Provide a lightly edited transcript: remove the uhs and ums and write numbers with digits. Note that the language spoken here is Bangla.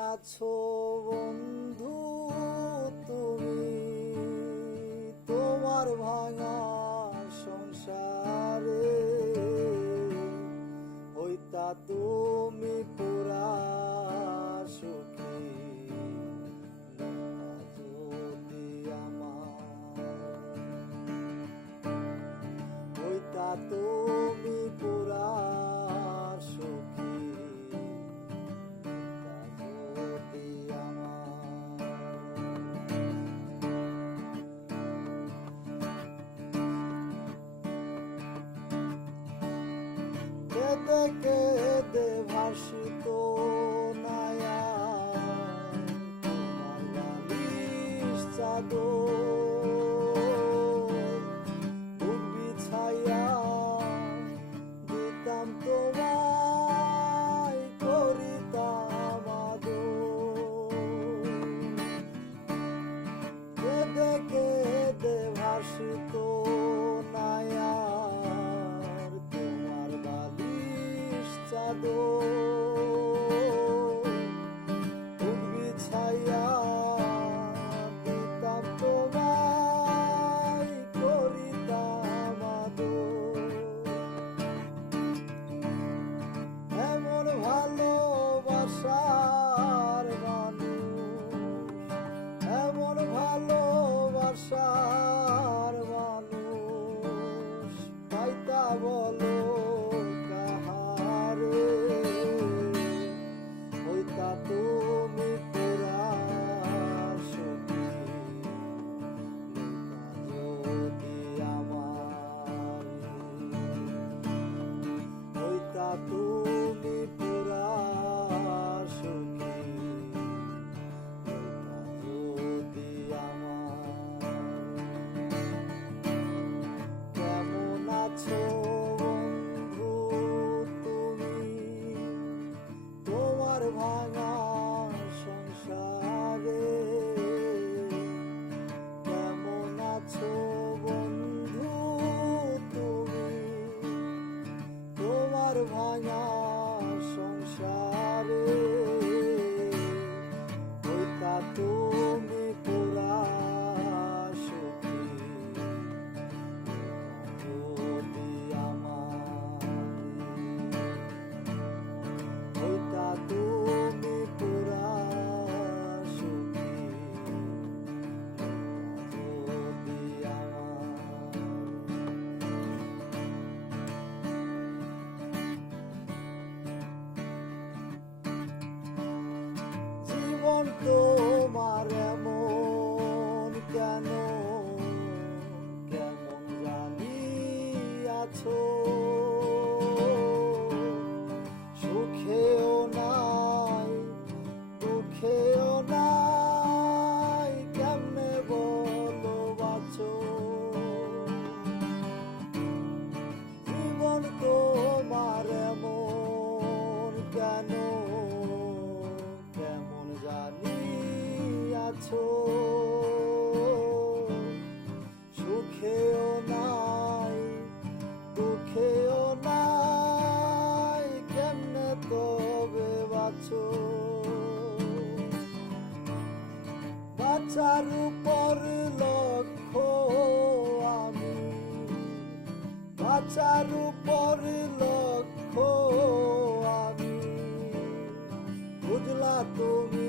আছো বন্ধু তুমি তোমার ভাঙা সংসারে হইতা তুমি পুরা সুখী যদি আমার হইতা তুমি পুরা সুখী কেদে কেদে ভাসিত নায়া তোমার বালিশ চাদর বুক বিছাইয়া দিতাম তোমায় করিতাম আদর কেদে কেদে ভাসিত নায়া বুক বিছাইয়া দিতাম তোমায় করিতাম আদর এমন ভালোবাসার মানুষ এমন ভালোবাসার মানুষ পাইতা বলো তুমি পুরা সুখী যদি আমার হইতা তুমি পুরা সুখী যদি আমার কেমন আছো বন্ধু তুমি তোমার ভাঙা সংসারে কেমন আছো বন্ধু তুমি তোমার ভাঙা সংসারে হইতা তুমি পুরা সুখী যদি আমার হইতা তুমি পুরা সুখী যদি আমার জীবন তোমার এমন কেন কেমন জানি আছো সুখেও নাই দুঃখেও নাই কেমনে বলো বাঁচো জীবন তোমার এমন কেন কেমন জানি আছো সুখেও নাই দুঃখেও নাই কেমনে তবে বাঁচো বাঁচার উপর লক্ষ্য আমি বাঁচার উপর লক্ষ্য আমি বুঝলা তুমি